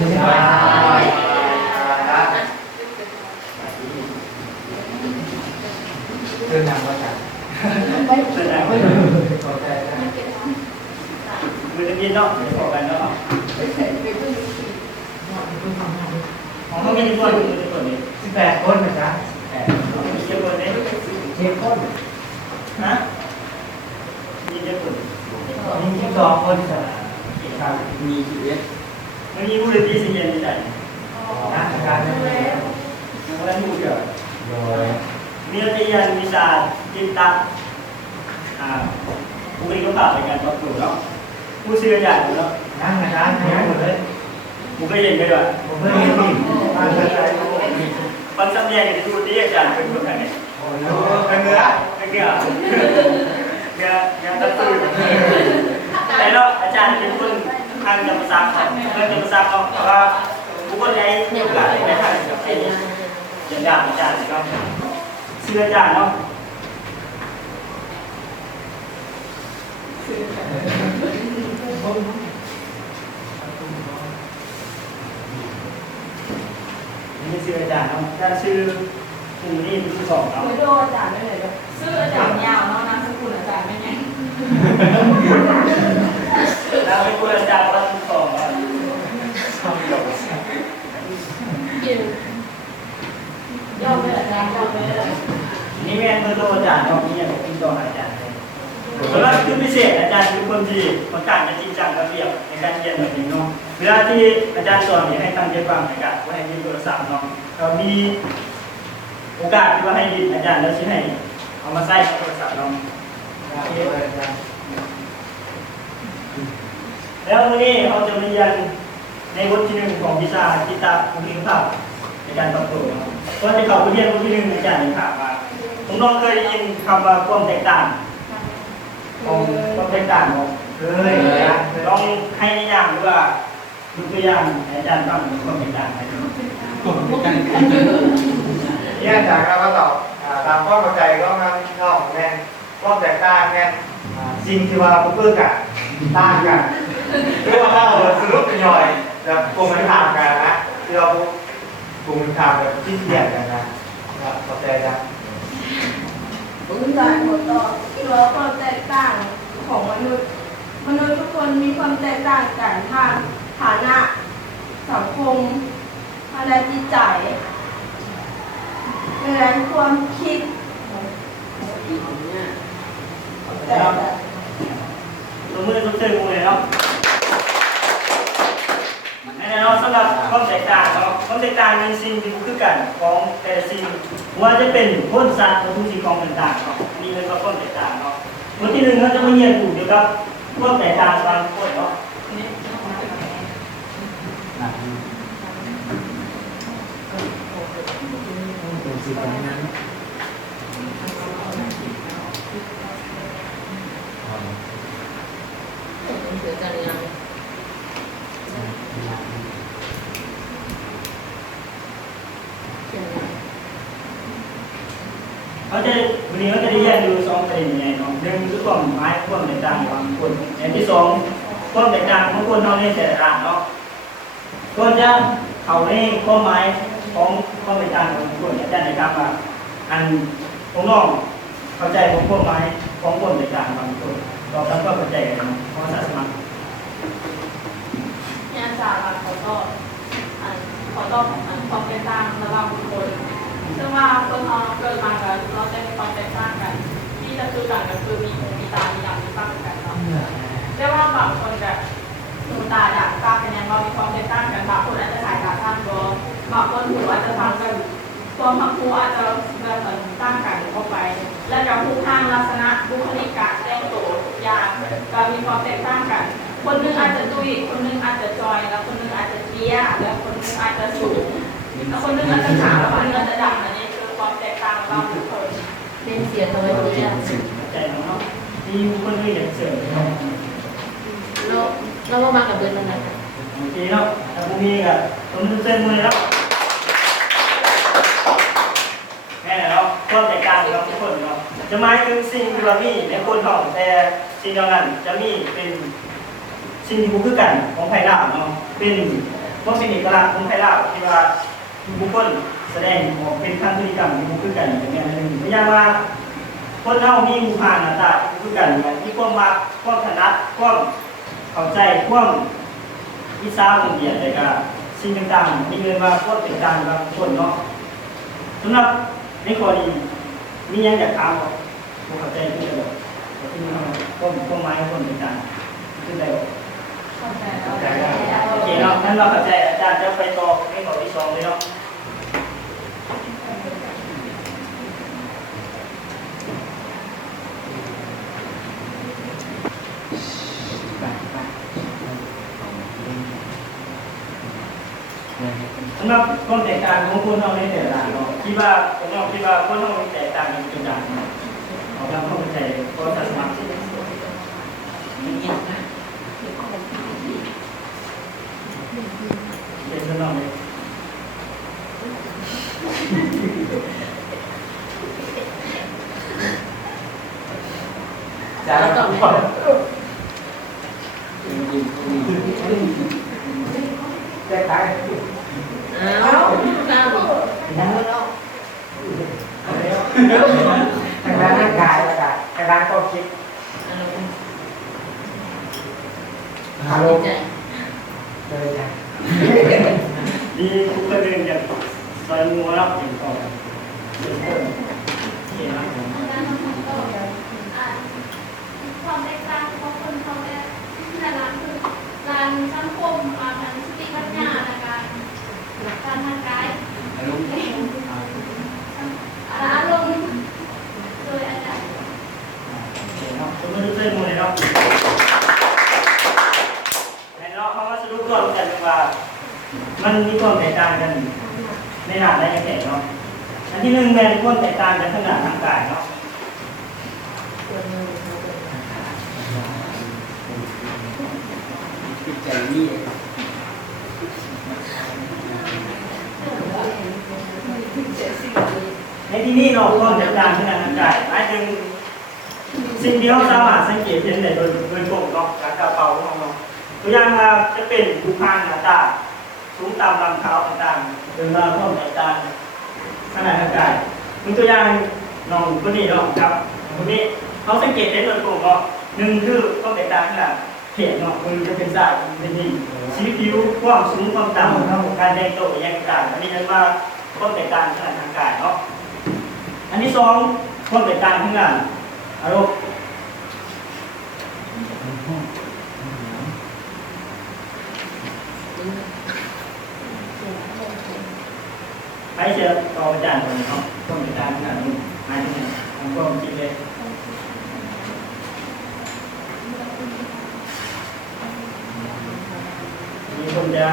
เดินทางมาจากไม่เดินทางไม่เดินขอใจนะมือจะกินเนาะจะบอกกันเนาะของเขามีกี่คนมือจะเปิดนี่18 คนนะจ๊ะมีกี่คนเนี่ย10 คนนะมีกี่คนมี12 คนจ้ะมี11มันมีผู้เรียนที่4 เย็นที่ไหนนะการนั้นแล้วผู้เดียวโดยมีนักเรียนวิชาจิตตะผู้บริการในการประกวดเนาะผู้เชื่อใหญ่เนาะนั่งนะจ๊ะนั่งหมดเลยผมก็เย็นไปด้วยผมไม่เห็นดิบ้านเธอใจปันสำเนียงในทุกที่อาจารย์เป็นคนไหนโอ้ยเป็นเนื้อตัดตื่นแต่แล้วอาจารย์เป็นคนทางจำศักดิ์เรื่องจำศักดิ์เขาแต่ว่าผู้คนในโอกาสในทางจำศักดิ์ยังด่าอาจารย์ก็เชื่ออาจารย์เนาะนี่ชื่ออาจารย์เนาะถ้าชื่อกลุ่มนี้เป็นชื่อสองเนาะไม่โดนอาจารย์ไม่เลยชื่ออาจารย์ยาวเนาะนามสกุลอาจารย์ไม่ไงแล้วเป็นผู้อาจารย์วันที่สองแล้วยอมเลยอาจารย์ยอมเลยนี่แม่เมื่อตัวอาจารย์เรามีอย่างที่ตัวอาจารย์เลยเพราะว่าคือพิเศษอาจารย์เป็นคนที่คนต่างจะจริงจังระเบียบในการเรียนแบบนี้เนาะเวลาที่อาจารย์สอนเนี่ยให้ตั้งใจฟังนะครับว่าให้ยินโทรศัพท์เนาะเรามีโอกาสที่ว่าให้ยินอาจารย์แล้วชี้ให้เอามาใส่โทรศัพท์เนาะแล้ววันนี้เราจะเรียนในบทที่1ของวิชาจิตตภูมิภาพในการประกวดก็จะเข้าไปเรียนบทที่1อาจารย์ถามว่าผมลองเคยได้ยินคำว่าความแตกต่างของความแตกต่างของเลยลองให้นิยามหรือว่าดูตัวอย่างอาจารย์ฟังความแตกต่างอะไรเนี่ยจากเราก็ตอบตามข้อเข้าใจก็มันเข้าแน่นก็แตกต่างแน่นสิ่งที่ว่าเพื่อกันต่างกันเรียกว่าเราสรุปเป็นย่อยแต่กลุ่มมันต่างกันนะที่เรากลุ่มมันต่างแบบที่เทียบกันนะเข้าใจนะอาจารย์หมดต่อที่ว่าความแตกต่างของมนุษย์ทุกคนมีความแตกต่างกันทางฐานะสังคมทางด้านจิตใจในด้านความคิดแต่ตัวมือตัวเชิงมือเลยเนาะแน่นอนสำหรับความแตกต่างเนาะความแตกต่างในสิ่งที่คือกันของแต่สิ่งว่าจะเป็นพ้นสัตว์วัตถุสิ่งของต่างๆเนาะอันนี้เป็นความแตกต่างเนาะบทที่1เราจะมาเรียนเกี่ยวกับความแตกต่างบางคนเนาะวันนี้เราจะได้แยกดู2ประเด็นยังไงเนาะ1คือความหมายความแตกต่างของคนอย่างที่2ความแตกต่างของคนเท่านี้แต่ละด้านเนาะก็จะเอาในความหมายของความแตกต่างของคนอาจารย์นะครับว่าอันผมลองเข้าใจของความหมายของความแตกต่างของคนเราทำความเข้าใจกันของศาสนาเนี่ยอาจารย์ขอตอบของความแตกต่างระหว่างบุคคลซึ่งว่าคนเราเกิดมากันเราจะมีความแตกต่างกันที่จะคือกันก็คือมีหูมีตามีอย่างมีปากกันเนาะแต่ว่าบางคนแบบหูตาอย่างตาเป็นยังเรามีความแตกต่างกันบางคนอาจจะสายตาสั้นก็บางคนหูอาจจะฟังกันตัวพักหูอาจจะแบบเหมือนตั้งกันออกไปและกับหูทางลักษณะบุคลิกการแต่งตัวอย่างก็มีความแตกต่างกันคนนึงอาจจะตุ้ยคนนึงอาจจะจอยแล้วคนนึงอาจจะเตี้ยแล้วคนนึงอาจจะสูงแล้วคนนึงอาจจะขาวแล้วคนนึงอาจจะดำอันนี้คือความแตกต่างเราทุกคนเป็นเสียตัวเดียวใจเนาะที่คนอื่นอยากเสริมเรามากับเบอร์นั้นนะโอเคเนาะแต่พวกนี้ก็ต้องเส้นมือแล้วแม่เนาะความแตกต่างของทุกคนเนาะจะหมายถึงสิ่งที่เรามีในคนของแต่สิ่งเหล่านั้นจะมีเป็นสิ่งที่คือกันของภายนอกเนาะเป็น ความเป็นเอกลักษณ์ของไทยลาวที่ว่าบุคคลแสดงออกเป็นขั้นพฤติกรรมที่บุคคลกันอย่างนี้นึงไม่ยากว่าคนเฮามีหมู่ผ่านหน้าตาบุคคลกันอย่างที่ความมักความถนัดความเข้าใจความวิชาของเดียดแต่ก็สิ่งต่างๆมีเงินว่าความแตกต่างบางคนเนาะสำหรับในกรณีมียังอยากถามบ่เข้าใจขึ้นได้บ่ที่มันความหมายของคนต่างๆขึ้นได้บ่ เข้าใจแล้ว โอเคเนาะงั้นเราเข้าใจอาจารย์จะไปต่อในข้อที่2เลยเนาะสำหรับความแตกต่างของคนเราในแต่ละเนาะคิดว่าคนเราคิดว่าคนเราแตกต่างกันเป็นอย่างไรเอาตามเข้าใจก็จะสมัครเป็นคนเราเลยจ้าต้องขอแก้ไข เอาหน้าบอก ยังไม่เนาะ ทางด้านร่างกายแล้วกันทางด้านความคิดอารมณ์เลยจ้ะ ดีคุณก็เดินจากซอยมัวแล้วถึงก่อนเดินต้นเขียนนะผม ความแตกต่างของคนเขาเนี่ยแต่ละคือการสังคมการสติปัญญาในการทางกายอารมณ์โดยอาจารย์ เนาะสมมติเส้นมือเลยเนาะในเนาะเขาก็สรุปรวมกันว่ามันมีความแตกต่างกันในหน้าใดกันแต่เนาะอันที่หนึ่งเป็นความแตกต่างกันทางด้านทางกายเนาะในที่นี้เราความแตกต่างทางด้านทางกายหมายถึงสิ่งที่เราสามารถสังเกตเห็นได้โดยตรงเนาะจากกระเป๋าของเราตัวอย่างว่าจะเป็นบุคคลหน้าตาสูงต่ำลำเท้าต่างๆเป็นว่าความแตกต่างขนาดทางกายมีตัวอย่างน้องคนนี้เนาะครับคนนี้เขาสังเกตได้โดยตรงเนาะหนึ่งคือความแตกต่างขนาดเห็นเนาะมันจะเป็นสายเป็นนี่สีผิวความสูงความต่ำการแต่งตัวอย่างต่างอันนี้เรียกว่าความแตกต่างขนาดทางกายเนาะอันที่สองความแตกต่างขนาดอารมณ์ใครจะต่ออาจารย์คนนี้เนาะความแตกต่างขนาดนี้หมายถึงผมก็คิดเลยมีคนจะ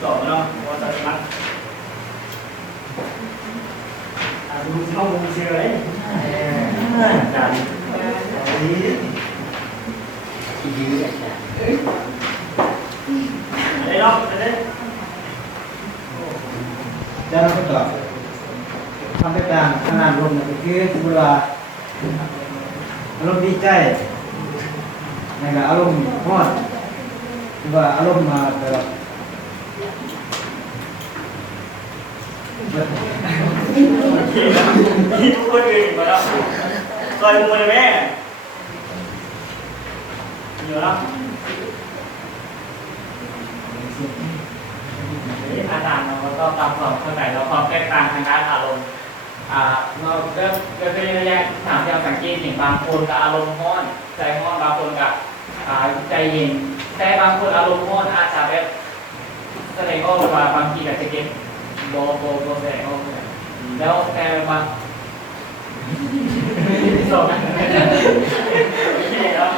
สอบเนาะว่าจะมัดดูเข้ามุมเชื่อเลยอาจารย์ได้รอบได้ แล้วเราก็ตอบความแตกต่างขนาดลมก็คือเวลาอารมณ์ดีใจนะครับอารมณ์ร้อนหรือว่าอารมณ์มาแบบที่ทุกคนอื่นมาแล้วซอยมือแม่อยู่แล้วอาจารย์เราก็ตามความเข้าใจเราความแตกต่างทางด้านอารมณ์เราก็เป็นระยะถามที่เราสังเกตเห็นบางคนกับอารมณ์ร้อนใจร้อนบางคนกับใจเย็นแต่บางคนอารมณ์ร้อนอาจจะแบบแสดงออกว่าบางทีอาจจะเก็บโบแสดงออกแล้วแต่บางสองโอเคครับ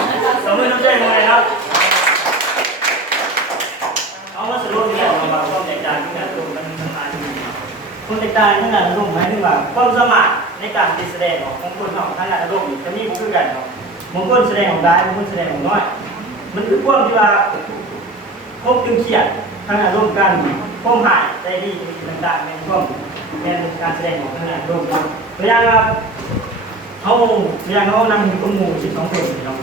สมมติต้องใจมือครับเอาว่าสรุปที่เรามาความแตกต่างที่การลงมันสำคัญความแตกต่างที่การลงหมายถึงว่าความสามารถในการแสดงออกของคนของทางการลงจะมีบุคลิกกันเนาะบางคนแสดงออกได้บางคนแสดงออกน้อยมันคือความที่ว่าพบตึงเขียดทางการร่วมกันพบหายใจดีต่างๆในช่วงในการแสดงออกทางการร่วมกันตัวอย่างครับเขานั่งอยู่ตรงหมู่12 คนเนาะ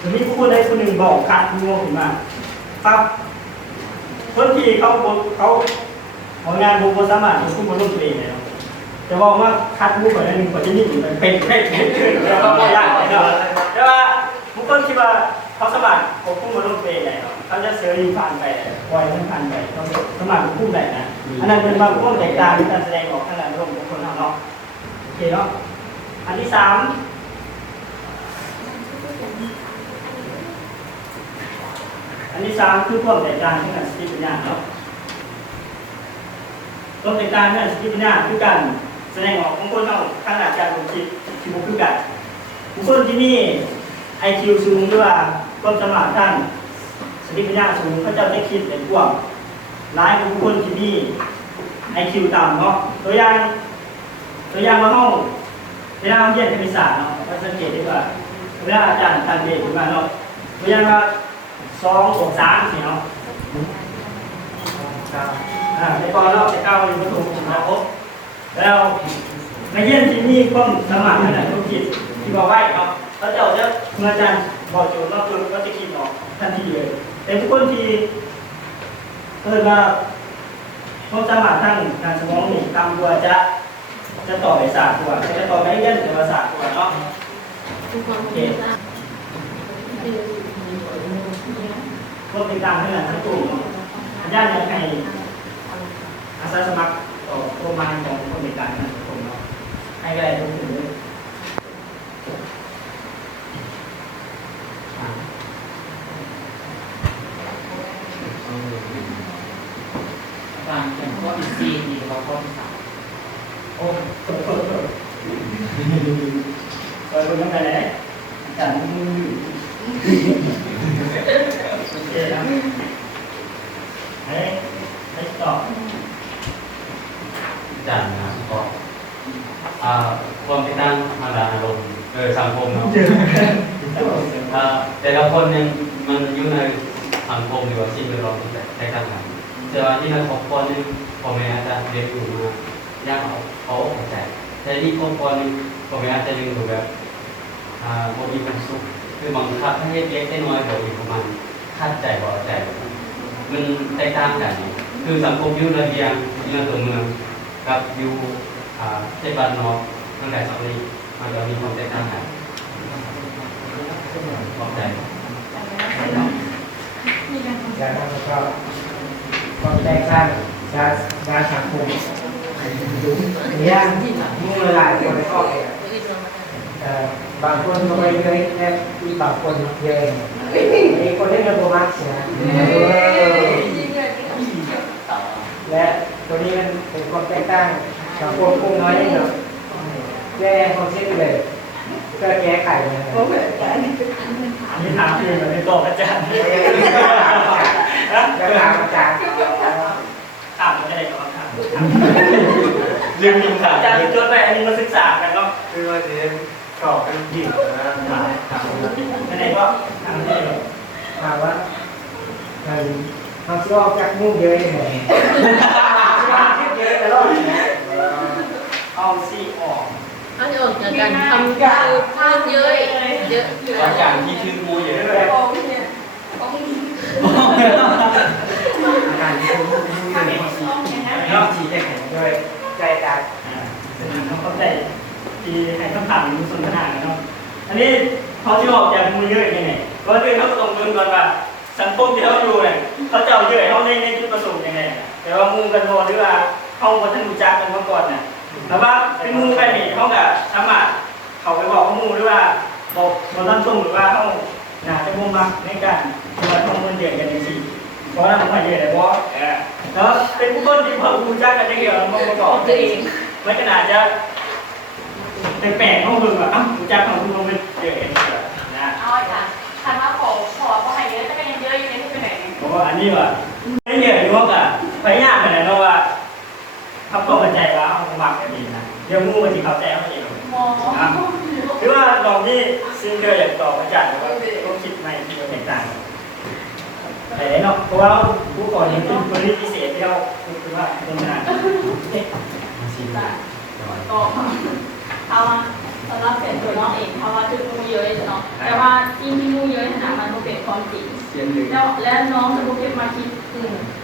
จะมีผู้คนใดคนหนึ่งบอกขาดผู้โง่ขึ้นมาปั๊บ คนที่เขาผลงานบุคคลสามารถควบคุมอารมณ์ตัวเองนะครับจะบอกว่าคัดบุคคลหนึ่งกว่าที่นี่ถึงเป็นแล้วก็ไม่ยากนะครับแต่ว่าบุคคลที่ว่าเขาสามารถควบคุมอารมณ์ตัวเองได้เขาจะเสือรีผ่านไปปล่อยมันผ่านไปเขาสามารถควบคุมได้นะอันนั้นเป็นบางพวกแตกต่างในการแสดงออกทางด้านอารมณ์ของคนเราเนาะโอเคเนาะอันที่สามคือความแตกต่างทางด้านสติปัญญาเนาะความแตกต่างทางด้านสติปัญญาคือการแสดงออกของคนเราทางด้านการคิดที่บุคคือกันบุคคลที่นี่ IQ สูงหรือว่าความสามารถทางสติปัญญาสูงเขาจะได้คิดเป็นกว้างหลายบุคคลที่นี่ IQ ต่ำเนาะตัวอย่างว่าห้องเวลาเรียนคณิตศาสตร์เนาะเราสังเกตได้ว่าเวลาอาจารย์การเรียนขึ้นมาเนาะตัวอย่างว่า2 6 3สิเนาะในปเราจะก้าวไปประถมนะครบแล้วนักเรียนที่มีความสามารถทางด้านธุรกิจที่บอกไว้เนาะเขาจะเมื่ออาจารย์บอกโจทย์เราคือก็จะคิดออกทันทีเลยแต่ทุกคนที่ว่าความสามารถทางการสมองนี่ตามตัวจะต่อไปศาสตร์ตัวจะต่อไปเรียนภาษาตัวเนาะโอเคพวกติดตามขนาดทั้งกลุ่มอาจารย์อยากให้อาสาสมัครต่อโปรไมล์ของคนติดตามทั้งกลุ่มเนาะให้ได้ทุกคนเลยต่างจากข้อที่สี่ที่เราข้อที่สาม โอ้โหคอยคนต้องไปไหนจันมือโอเคนะให้ตอบ จันนะครับก็ความที่ตั้งทางด้านอารมณ์สังคมเนาะแต่ละคนเนี่ยมันอยู่ในสังคมหรือว่าสิ่งแวดล้อมที่แตกต่างกันแต่ว่าที่ในครอบครัวนึงพ่อแม่อาจจะเรียนรู้มายากเขาเข้าใจแต่ที่ครอบครัวนึงพ่อแม่อาจจะเรียนรู้แบบบ่มีความสุขคือบังคับให้เล็กได้น้อยบ่มีประมาณคาดใจบ่ใจมันแตกต่างกันคือสังคมอยู่ระเบียงอยู่ในตัวเมืองกับอยู่เทศบาลนอกตั้งแต่สักนี้มันจะมีความแตกต่างกันขอบใจ จากนั้นก็ความแตกต่างด้านสังคมอย่างมุ่งหลายคนก็บางคนก็ไม่เคยแค่มีบางคนเยอะมีคนที่ระบบมักเสียและตัวนี้มันเป็นความแตกต่างสังคมคงน้อยนิดหน่อยแก้ความเชื่อเลยก็แก้ไขเลยอันนี้ถามคือแบบในตัวอาจารย์จะถามอาจารย์ ถามไม่ได้ก็ถามเรื่องนี้อาจารย์จดไปอันนี้มาศึกษากันเนาะ คือว่าจะสอบเป็นหญิงนะไม่ได้ก็ถามไม่ได้หรอก ถามว่าเขาชอบจากมุ่งเยอะยังไงคิดเยอะตลอดเอาซีออก อันนี้ออกจากการทำคือพูดเยอะเยอะ อาจารย์ที่ชื่อมูเยอะ การที่เขามุ่งเยอะเขาชี้แจงด้วยใจการ เขาเข้าใจที่ให้คำถามมีสนทนากันเนาะอันนี้เขาจะออกจากมือเยอะยังไงก็คือเขาต้องรู้ก่อนว่าสังคมที่เขาอยู่เนี่ยเขาจะเอาเยอะเขาในจุดประสงค์ยังไงแต่ว่ามูกันพอหรือว่าเขาคนท่านรู้จักกันมาก่อนเนี่ยแต่ว่าเป็นมูกันนี่เขาก็สามารถเขาไปบอกข้อมูลหรือว่าบอกต้นต้นหรือว่าเขาหนาจะมุ่งมั่นในการที่ว่าต้องมันเยอะกันจริงๆเพราะว่ามันเยอะเลยเพราะแล้วเป็นผู้คนที่พอรู้จักกันได้เกี่ยวกับประกอบตัวเองไม่ขนาดจะแปลกๆห้องดูแบบรู้จักของคุณลงไปเยอะเองนะ เอาจ้ะคันว่าขอให้เยอะจะเป็นยังเยอะอยู่ในที่เป็นไหน เพราะว่าอันนี้ว่าไม่เยอะหรือว่าแบบพยายามขนาดนั้นว่าเขาเข้าใจว่าเขาหมักกันดีนะเดี๋ยวงูมันจะเข้าใจเขาเอง มอง หรือว่าลองที่ซึ่งเธออยากตอบอาจารย์ว่าต้องคิดใหม่ที่มันแตกต่างแต่เนาะเพราะว่าผู้ก่อเหตุเป็นคนที่พิเศษที่เราคือว่าเป็นงาน ก็เอาสำหรับเสียงตัวน้องเองเพราะว่าจุดมูเยอะเนาะแต่ว่าที่มูเยอะขนาดมันเป็นความจริงแล้วน้องจะพูดมาคิด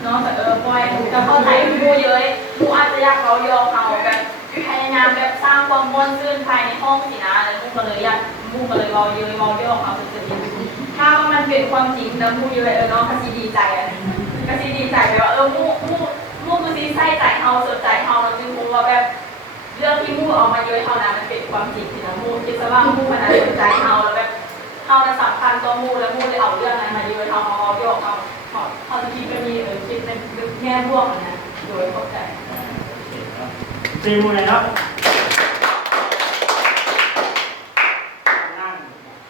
เนาะแต่ปล่อยจะเข้าใจมูเยอะมูอาจจะอยากเขายอเขาแบบพยายามแบบสร้างความม่วนซื่นภายในห้องสินะแล้วมูก็เลยอยากมูก็เลยเว้าเยอะเว้ายอเขาจะดีถ้ามันเป็นความจริงแล้วมูเยอะน้องก็สิดีใจอ่ะก็สิดีใจแบบว่ามูก็สิใส่ใจเฮาสนใจเฮาแล้วจึงมูว่าแบบเรื่องที่มูออกมาเยอะเท่านั้นมันเป็นความจริงสินะมูคิดซะว่ามูขนาดสนใจเฮาแล้วแบบเฮาสำคัญตัวมูแล้วมูเลยเอาเรื่องนั้นมาเยอะเฮามาเว้ายอเขาจะคิดก็มีคิดในแง่บวกนะโดยเข้าใจซีมูเลยเนาะนั่ง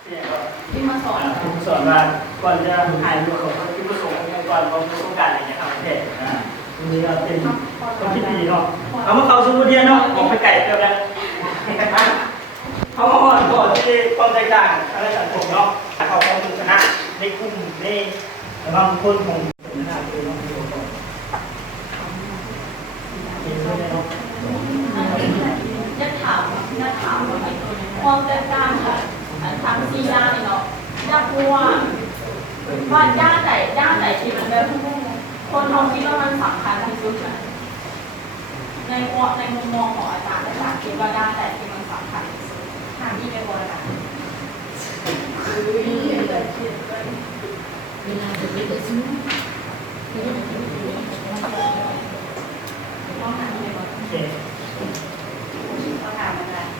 เสียงก็ ที่มาสอน คุณสอนว่าก่อนจะหายตัวของที่ประสงค์ก่อนเราต้องการอะไรอย่างเงี้ยครับเด็กวันนี้เราเป็นคนคิดดีเนาะเอามาเข้าสู่บทเรียนเนาะออกไปไก่เกือบแล้วเขาก่อนที่ความแตกต่างอะไรสังคมเนาะเขาความชนะในกลุ่มในบางคนของนะครับคือน้องดูก่อนจะถามว่าความแตกต่างของทั้งสี่ด้านนี่เนาะอยากรู้ว่าด้านไหนที่มันแบบคนเขาคิดว่ามันสำคัญที่สุดนะในมุมมองของอาจารย์คิดว่าด้านไหนที่มันสำคัญที่สุดทางที่ในบริษัทเวลาจะไปเกิดซึ่ง ต้องทางที่ในบริษัท โอเค เราถามอาจารย์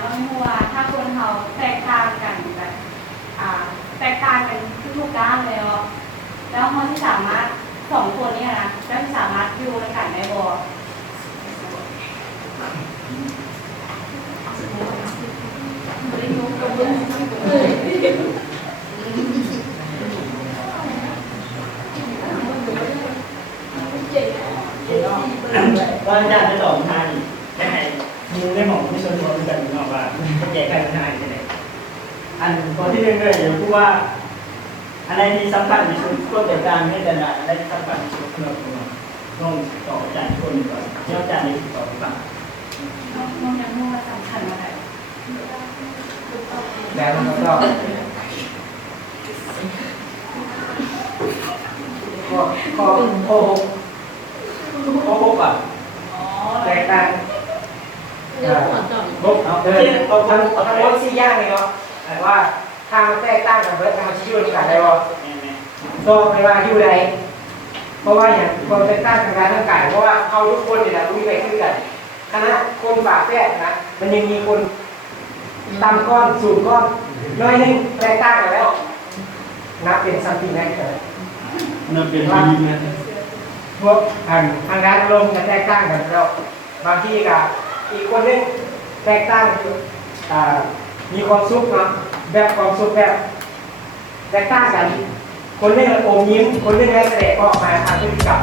เราไม่รู้ว่าถ้าคนเขาแตกต่างกันแบบแตกต่างกันทุกๆด้านเลยแล้วเขาที่สามารถสองคนนี้นะจะสามารถอยู่ในกันได้บ่ก็อาจารย์จะตอบทางได้ให้มูได้หมองที่ชนหัวกันเนาะว่าจะแก้ไขปัญหายังไงอันตอนที่เรื่องเลยเดี๋ยวพูดว่าอะไรที่สำคัญที่สุดก็แต่การไม่แต่ละอะไรที่สำคัญที่สุดสำหรับผมต้องต่ออาจารย์คนก่อนเจ้าอาจารย์ในต่อไปบ้าง น้องยังรู้ว่าสำคัญอะไร แล้วมันก็ข้อหกอ่ะแตกต่าง เรื่องหัวต่อ ลบเอาทั้งหมด4อย่างนี่เนาะแต่ว่าทางแตกต่างกันเบิดทางที่อยู่ในกันได้บ่ก็ไม่ว่าอยู่ใดเพราะว่าอย่างความแตกต่างทางการร่างกายเพราะว่าเขาทุกคนนี่แหละมีไปคือกันคณะคนฝาแฝดนะมันยังมีคนต่ำก้อนสูงก้อนน้อยนึงแตกต่างกันแล้วนับเป็นสัมผัสได้กันนับเป็นทีมนะพวกทางการอารมณ์จะแตกต่างกันแล้วบางทีกับอีกคนนึงแตกต่างมีความสุขเนาะแบบความสุขแบบแตกต่างกันคนนึงอมยิ้มคนนึงแสดงออกมาทางพฤติกรรม